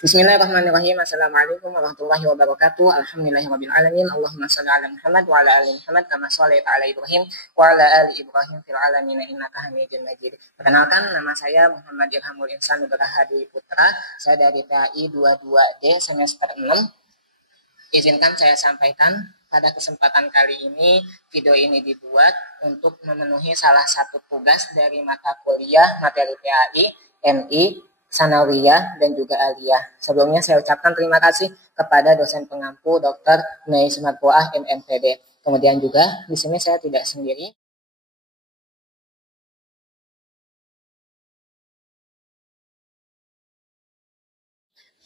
Bismillahirrahmanirrahim. Assalamualaikum warahmatullahi wabarakatuh. Alhamdulillahirabbil alamin. Allahumma shalli ala Muhammad wa ala ali Muhammad kama shallaita ala Ibrahim wa ala ali Ibrahim fil alamin innaka Hamidum Majid. Perkenalkan, nama saya Muhammad Ilhamul Insan Nugraha Dwi Putra. Saya dari PAI 22D semester 6. Izinkan saya sampaikan pada kesempatan kali ini, video ini dibuat untuk memenuhi salah satu tugas dari mata kuliah materi PAI, MI, Sanawiyah, dan juga Aliyah. Sebelumnya saya ucapkan terima kasih kepada dosen pengampu Dr. Nais Marfuah MMPD. Kemudian juga di sini saya tidak sendiri.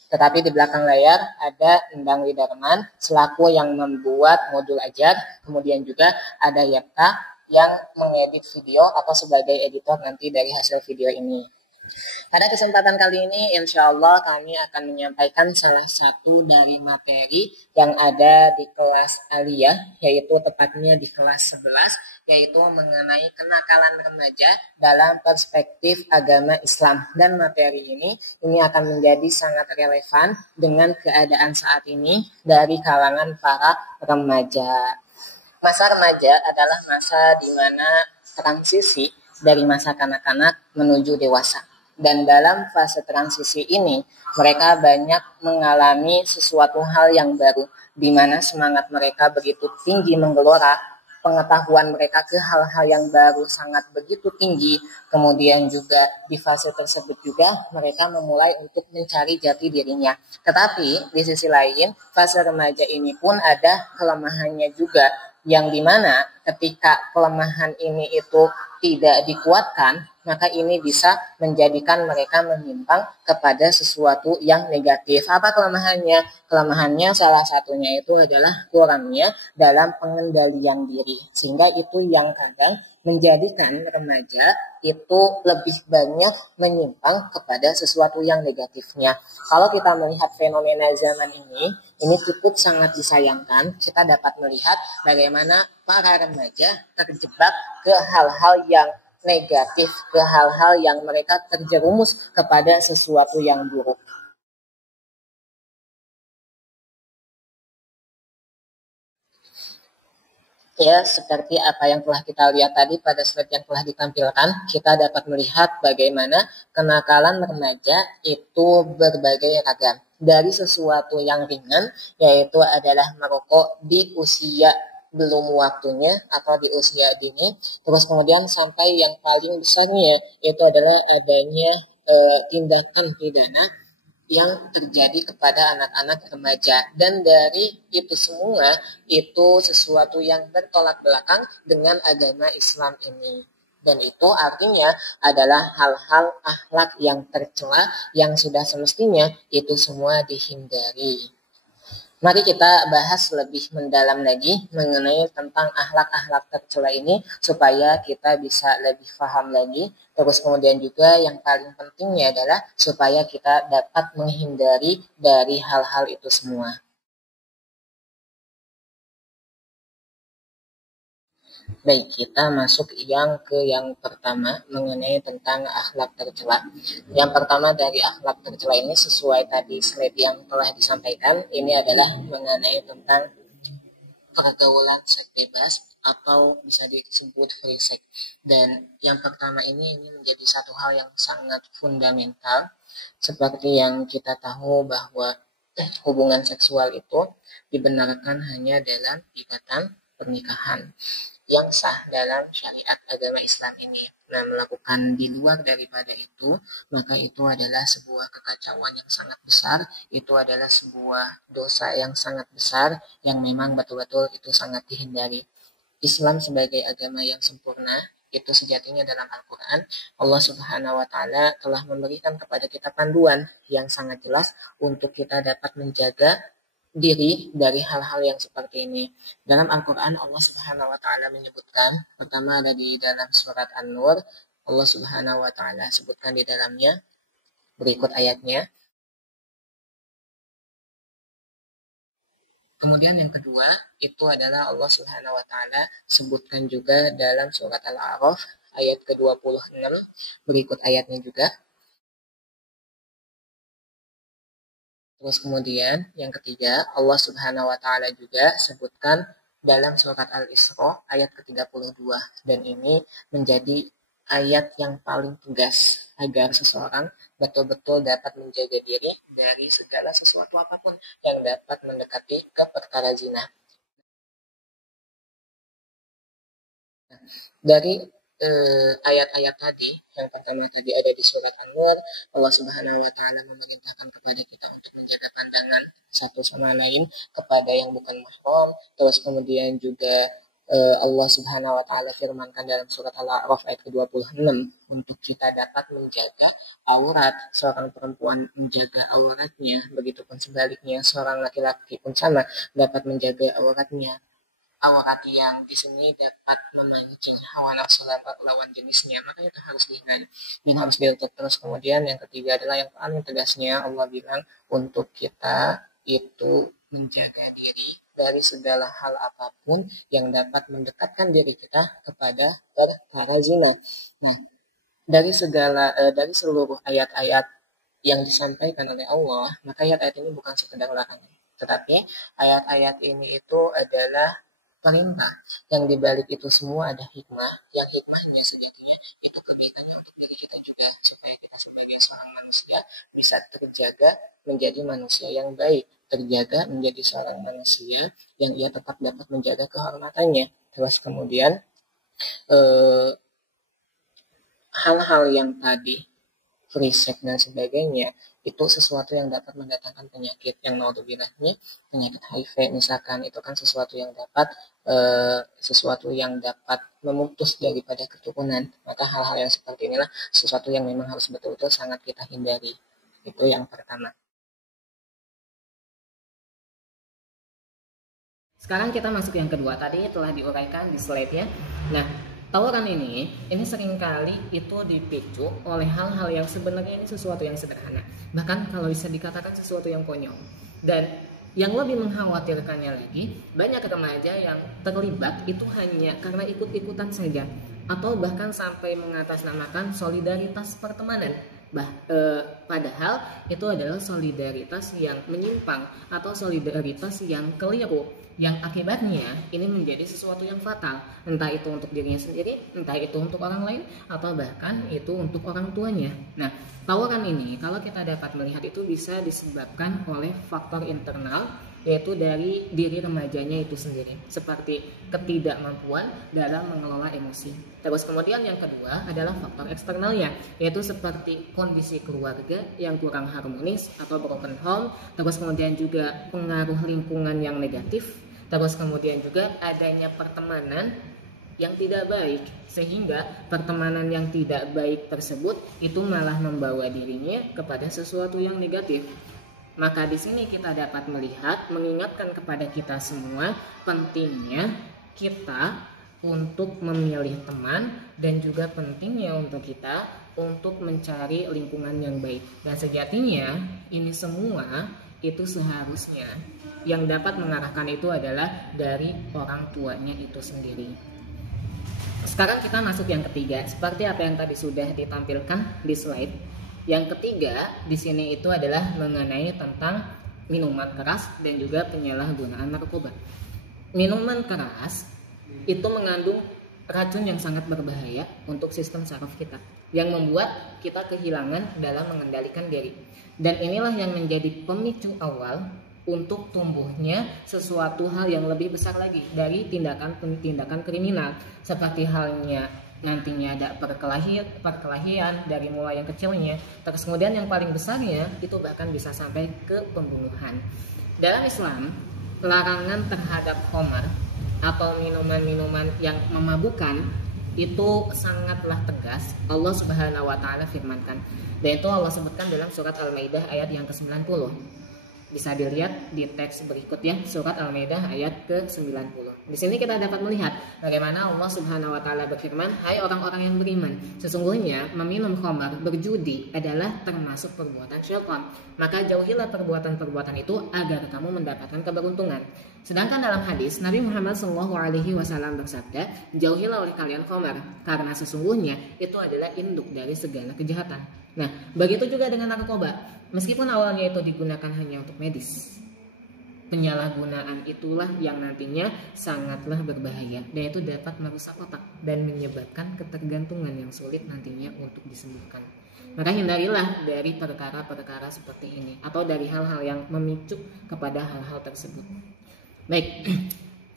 Tetapi di belakang layar ada Endang Widarman selaku yang membuat modul ajar. Kemudian juga ada Yepta yang mengedit video atau sebagai editor nanti dari hasil video ini. Pada kesempatan kali ini, insya Allah kami akan menyampaikan salah satu dari materi yang ada di kelas Aliyah, yaitu tepatnya di kelas 11, yaitu mengenai kenakalan remaja dalam perspektif agama Islam. Dan materi ini akan menjadi sangat relevan dengan keadaan saat ini dari kalangan para remaja. Masa remaja adalah masa di mana transisi dari masa kanak-kanak menuju dewasa. Dan dalam fase transisi ini, mereka banyak mengalami sesuatu hal yang baru, di mana semangat mereka begitu tinggi menggelora, pengetahuan mereka ke hal-hal yang baru sangat begitu tinggi. Kemudian juga di fase tersebut juga mereka memulai untuk mencari jati dirinya. Tetapi di sisi lain, fase remaja ini pun ada kelemahannya juga, yang dimana ketika kelemahan ini itu tidak dikuatkan, maka ini bisa menjadikan mereka menyimpang kepada sesuatu yang negatif. Apa kelemahannya? Kelemahannya salah satunya itu adalah kurangnya dalam pengendalian diri. Sehingga itu yang kadang menjadikan remaja itu lebih banyak menyimpang kepada sesuatu yang negatifnya. Kalau kita melihat fenomena zaman ini cukup sangat disayangkan. Kita dapat melihat bagaimana para remaja terjebak ke hal-hal yang negatif, ke hal-hal yang mereka terjerumus kepada sesuatu yang buruk. Ya, seperti apa yang telah kita lihat tadi pada slide yang telah ditampilkan, kita dapat melihat bagaimana kenakalan remaja itu berbagai ragam. Dari sesuatu yang ringan, yaitu adalah merokok di usia belum waktunya atau di usia dini, terus kemudian sampai yang paling besarnya, yaitu adalah adanya tindakan pidana yang terjadi kepada anak-anak remaja. Dan dari itu semua, itu sesuatu yang bertolak belakang dengan agama Islam ini. Dan itu artinya adalah hal-hal akhlak yang tercela yang sudah semestinya itu semua dihindari. Mari kita bahas lebih mendalam lagi mengenai tentang akhlak-akhlak tercela ini supaya kita bisa lebih paham lagi. Terus kemudian juga yang paling pentingnya adalah supaya kita dapat menghindari dari hal-hal itu semua. Baik, kita masuk yang pertama mengenai tentang akhlak tercela. Yang pertama dari akhlak tercela ini sesuai tadi slide yang telah disampaikan, ini adalah mengenai tentang pergaulan seks bebas atau bisa disebut free sex. Dan yang pertama ini menjadi satu hal yang sangat fundamental, seperti yang kita tahu bahwa hubungan seksual itu dibenarkan hanya dalam ikatan pernikahan yang sah dalam syariat agama Islam ini. Nah, melakukan di luar daripada itu, maka itu adalah sebuah kekacauan yang sangat besar, itu adalah sebuah dosa yang sangat besar, yang memang betul-betul itu sangat dihindari. Islam sebagai agama yang sempurna, itu sejatinya dalam Al-Quran, Allah Subhanahu wa Ta'ala telah memberikan kepada kita panduan yang sangat jelas untuk kita dapat menjaga diri dari hal-hal yang seperti ini. Dalam Al-Quran, Allah Subhanahu wa Ta'ala menyebutkan, pertama ada di dalam surat An-Nur, Allah Subhanahu wa Ta'ala sebutkan di dalamnya, berikut ayatnya. Kemudian yang kedua, itu adalah Allah Subhanahu wa Ta'ala sebutkan juga dalam surat Al-A'raf ayat ke-26, berikut ayatnya juga. Terus kemudian yang ketiga, Allah Subhanahu wa taala juga sebutkan dalam surat Al-Isra ayat ke-32, dan ini menjadi ayat yang paling tegas agar seseorang betul-betul dapat menjaga diri dari segala sesuatu apapun yang dapat mendekati ke perkara zina. Dari ayat-ayat tadi, yang pertama tadi ada di surat An-Nur, Allah Subhanahu wa taala memerintahkan kepada kita untuk menjaga pandangan satu sama lain kepada yang bukan mahram. Terus kemudian juga Allah Subhanahu wa taala firmankan dalam surat Al-A'raf ayat ke-26 untuk kita dapat menjaga aurat, seorang perempuan menjaga auratnya, begitupun sebaliknya seorang laki-laki pun sama dapat menjaga auratnya. Aurat yang di sini dapat memancing hawa nafsu lawan jenisnya, maka itu harus dihindari dan harus ditutup. Terus kemudian yang ketiga adalah yang paling tegasnya, Allah bilang untuk kita itu menjaga diri dari segala hal apapun yang dapat mendekatkan diri kita kepada perkara zina. Nah, dari seluruh ayat-ayat yang disampaikan oleh Allah, maka ayat-ayat ini bukan sekedar larangan, tetapi ayat-ayat ini itu adalah perintah. Yang dibalik itu semua ada hikmah, yang hikmahnya sejatinya itu kebaikannya untuk diri kita juga, supaya kita sebagai seorang manusia bisa terjaga menjadi manusia yang baik, terjaga menjadi seorang manusia yang ia tetap dapat menjaga kehormatannya. Terus kemudian hal-hal yang tadi, free sex dan sebagainya, itu sesuatu yang dapat mendatangkan penyakit yang naudzubillahnya, penyakit HIV misalkan, itu kan sesuatu yang dapat memutus daripada keturunan. Maka hal-hal yang seperti inilah sesuatu yang memang harus betul-betul sangat kita hindari. Itu yang pertama. Sekarang kita masuk yang kedua. Tadi telah diuraikan di slide-nya. Nah, tawaran ini seringkali itu dipicu oleh hal-hal yang sebenarnya ini sesuatu yang sederhana. Bahkan kalau bisa dikatakan sesuatu yang konyol. Dan yang lebih mengkhawatirkannya lagi, banyak remaja yang terlibat itu hanya karena ikut-ikutan saja, atau bahkan sampai mengatasnamakan solidaritas pertemanan. Padahal itu adalah solidaritas yang menyimpang atau solidaritas yang keliru, yang akibatnya ini menjadi sesuatu yang fatal, entah itu untuk dirinya sendiri, entah itu untuk orang lain, atau bahkan itu untuk orang tuanya. Nah, tawaran ini kalau kita dapat melihat itu bisa disebabkan oleh faktor internal, yaitu dari diri remajanya itu sendiri, seperti ketidakmampuan dalam mengelola emosi. Terus kemudian yang kedua adalah faktor eksternalnya, yaitu seperti kondisi keluarga yang kurang harmonis atau broken home, terus kemudian juga pengaruh lingkungan yang negatif, terus kemudian juga adanya pertemanan yang tidak baik, sehingga pertemanan yang tidak baik tersebut itu malah membawa dirinya kepada sesuatu yang negatif. Maka di sini kita dapat melihat, mengingatkan kepada kita semua pentingnya kita untuk memilih teman, dan juga pentingnya untuk kita untuk mencari lingkungan yang baik. Dan sejatinya ini semua itu seharusnya yang dapat mengarahkan itu adalah dari orang tuanya itu sendiri. Sekarang kita masuk yang ketiga, seperti apa yang tadi sudah ditampilkan di slide. Yang ketiga di sini itu adalah mengenai tentang minuman keras dan juga penyalahgunaan narkoba. Minuman keras itu mengandung racun yang sangat berbahaya untuk sistem saraf kita, yang membuat kita kehilangan dalam mengendalikan diri. Dan inilah yang menjadi pemicu awal untuk tumbuhnya sesuatu hal yang lebih besar lagi dari tindakan kriminal, seperti halnya nantinya ada perkelahian dari mulai yang kecilnya, terus kemudian yang paling besarnya itu bahkan bisa sampai ke pembunuhan. Dalam Islam, larangan terhadap khamar atau minuman-minuman yang memabukkan itu sangatlah tegas. Allah Subhanahu wa taala firmankan, dan itu Allah sebutkan dalam surat Al-Maidah ayat yang ke-90. Bisa dilihat di teks berikutnya, surat Al-Maidah ayat ke-90. Di sini kita dapat melihat bagaimana Allah Subhanahu wa taala berfirman, "Hai orang-orang yang beriman, sesungguhnya meminum khamar, berjudi adalah termasuk perbuatan syaitan. Maka jauhilah perbuatan-perbuatan itu agar kamu mendapatkan keberuntungan." Sedangkan dalam hadis Nabi Muhammad SAW bersabda, "Jauhilah oleh kalian khamar, karena sesungguhnya itu adalah induk dari segala kejahatan." Nah, begitu juga dengan narkoba. Meskipun awalnya itu digunakan hanya untuk medis, penyalahgunaan itulah yang nantinya sangatlah berbahaya, dan itu dapat merusak otak dan menyebabkan ketergantungan yang sulit nantinya untuk disembuhkan. Maka hindarilah dari perkara-perkara seperti ini atau dari hal-hal yang memicu kepada hal-hal tersebut. Baik,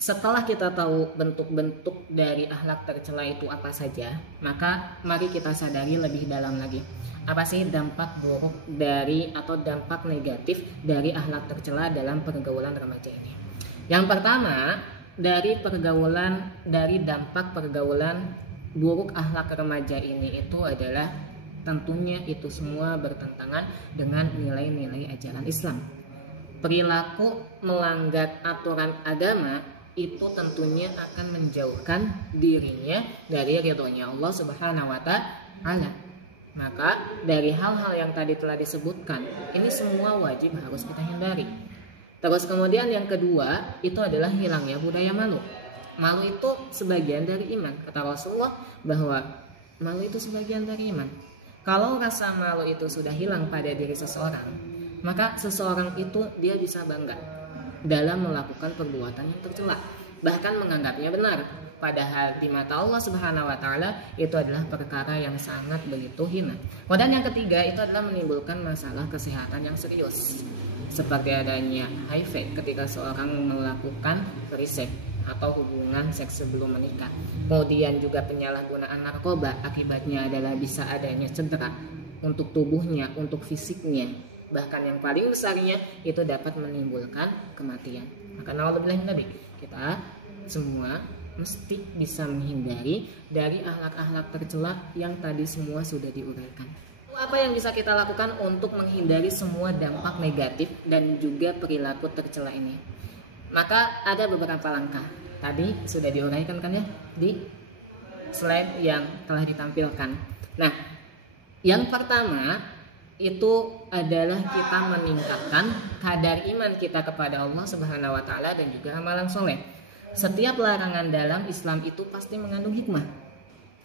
setelah kita tahu bentuk-bentuk dari akhlak tercela itu apa saja, maka mari kita sadari lebih dalam lagi. Apa sih dampak buruk dari atau dampak negatif dari akhlak tercela dalam pergaulan remaja ini? Yang pertama, dari dampak pergaulan buruk akhlak remaja ini itu adalah tentunya itu semua bertentangan dengan nilai-nilai ajaran Islam. Perilaku melanggar aturan agama itu tentunya akan menjauhkan dirinya dari ridhonya Allah Subhanahu wa taala. Maka dari hal-hal yang tadi telah disebutkan, ini semua wajib harus kita hindari. Terus kemudian yang kedua, itu adalah hilangnya budaya malu. Malu itu sebagian dari iman. Kata Rasulullah bahwa malu itu sebagian dari iman. Kalau rasa malu itu sudah hilang pada diri seseorang, maka seseorang itu dia bisa bangga dalam melakukan perbuatan yang tercela, bahkan menganggapnya benar. Padahal di mata Allah Subhanahu wa taala itu adalah perkara yang sangat begitu hina. Kemudian yang ketiga itu adalah menimbulkan masalah kesehatan yang serius, seperti adanya HIV ketika seorang melakukan free sex atau hubungan seks sebelum menikah. Kemudian juga penyalahgunaan narkoba, akibatnya adalah bisa adanya cedera untuk tubuhnya, untuk fisiknya. Bahkan yang paling besarnya itu dapat menimbulkan kematian. Maka naudzubillah min dzalik, kita semua mesti bisa menghindari dari akhlak-akhlak tercela yang tadi semua sudah diuraikan. Apa yang bisa kita lakukan untuk menghindari semua dampak negatif dan juga perilaku tercela ini? Maka ada beberapa langkah. Tadi sudah diuraikan kan ya di slide yang telah ditampilkan. Nah, yang pertama itu adalah kita meningkatkan kadar iman kita kepada Allah Subhanahu wa taala dan juga amalan soleh. Setiap larangan dalam Islam itu pasti mengandung hikmah.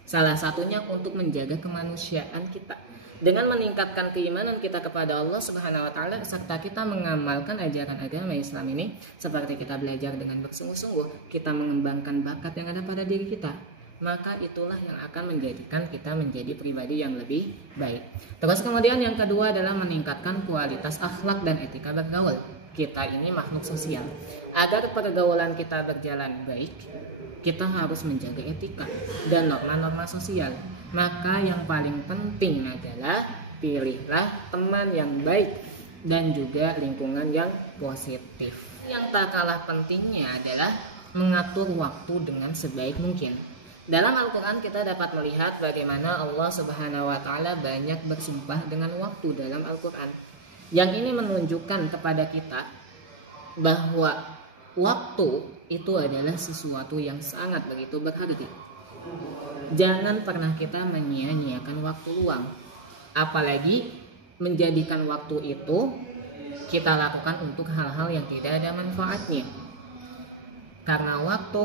Salah satunya untuk menjaga kemanusiaan kita. Dengan meningkatkan keimanan kita kepada Allah Subhanahu wa taala serta kita mengamalkan ajaran agama Islam ini, seperti kita belajar dengan bersungguh-sungguh, kita mengembangkan bakat yang ada pada diri kita, maka itulah yang akan menjadikan kita menjadi pribadi yang lebih baik. Terus kemudian yang kedua adalah meningkatkan kualitas akhlak dan etika bergaul. Kita ini makhluk sosial. Agar pergaulan kita berjalan baik, kita harus menjaga etika dan norma-norma sosial. Maka yang paling penting adalah pilihlah teman yang baik dan juga lingkungan yang positif. Yang tak kalah pentingnya adalah mengatur waktu dengan sebaik mungkin. Dalam Al-Quran kita dapat melihat bagaimana Allah Subhanahu wa taala banyak bersumpah dengan waktu dalam Al-Quran. Yang ini menunjukkan kepada kita bahwa waktu itu adalah sesuatu yang sangat begitu berharga. Jangan pernah kita menyia-nyiakan waktu luang, apalagi menjadikan waktu itu kita lakukan untuk hal-hal yang tidak ada manfaatnya. Karena waktu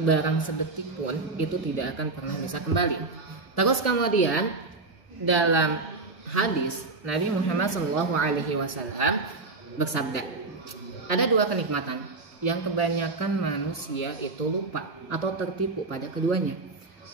barang sedetik pun itu tidak akan pernah bisa kembali. Terus kemudian dalam hadis Nabi Muhammad SAW bersabda, ada dua kenikmatan yang kebanyakan manusia itu lupa atau tertipu pada keduanya.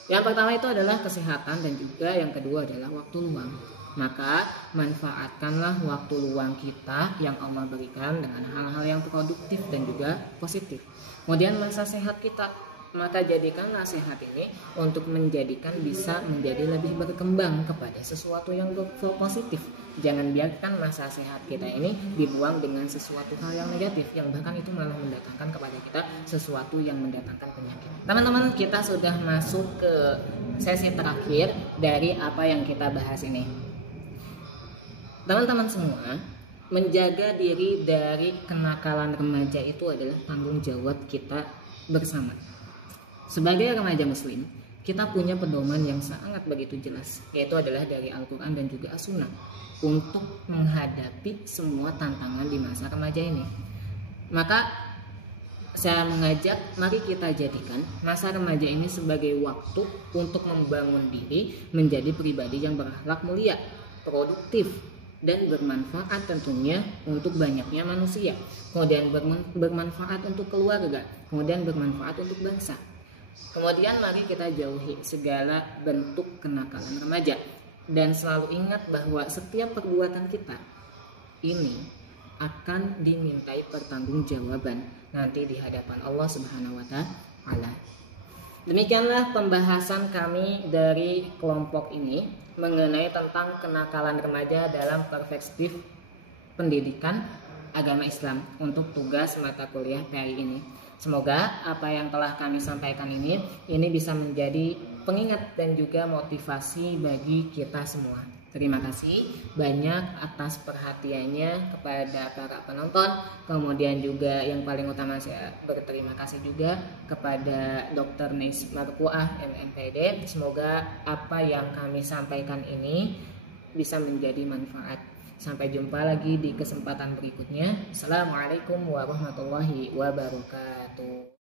Yang pertama itu adalah kesehatan dan juga yang kedua adalah waktu luang. Maka manfaatkanlah waktu luang kita yang Allah berikan dengan hal-hal yang produktif dan juga positif. Kemudian masa sehat kita, maka jadikanlah sehat ini untuk menjadikan bisa menjadi lebih berkembang kepada sesuatu yang positif. Jangan biarkan masa sehat kita ini dibuang dengan sesuatu hal yang negatif, yang bahkan itu malah mendatangkan kepada kita sesuatu yang mendatangkan penyakit. Teman-teman, kita sudah masuk ke sesi terakhir dari apa yang kita bahas ini. Teman-teman semua, menjaga diri dari kenakalan remaja itu adalah tanggung jawab kita bersama. Sebagai remaja muslim, kita punya pedoman yang sangat begitu jelas, yaitu adalah dari Al-Quran dan juga As-Sunnah untuk menghadapi semua tantangan di masa remaja ini. Maka saya mengajak, mari kita jadikan masa remaja ini sebagai waktu untuk membangun diri menjadi pribadi yang berakhlak mulia, produktif, dan bermanfaat tentunya untuk banyaknya manusia. Kemudian bermanfaat untuk keluarga, kemudian bermanfaat untuk bangsa. Kemudian mari kita jauhi segala bentuk kenakalan remaja. Dan selalu ingat bahwa setiap perbuatan kita ini akan dimintai pertanggungjawaban nanti di hadapan Allah Subhanahu wa taala. Demikianlah pembahasan kami dari kelompok ini mengenai tentang kenakalan remaja dalam perspektif pendidikan agama Islam untuk tugas mata kuliah PAI ini. Semoga apa yang telah kami sampaikan ini bisa menjadi pengingat dan juga motivasi bagi kita semua. Terima kasih banyak atas perhatiannya kepada para penonton. Kemudian juga yang paling utama saya berterima kasih juga kepada Dr. Neis Marpuah MMPD. Semoga apa yang kami sampaikan ini bisa menjadi manfaat. Sampai jumpa lagi di kesempatan berikutnya. Assalamualaikum warahmatullahi wabarakatuh.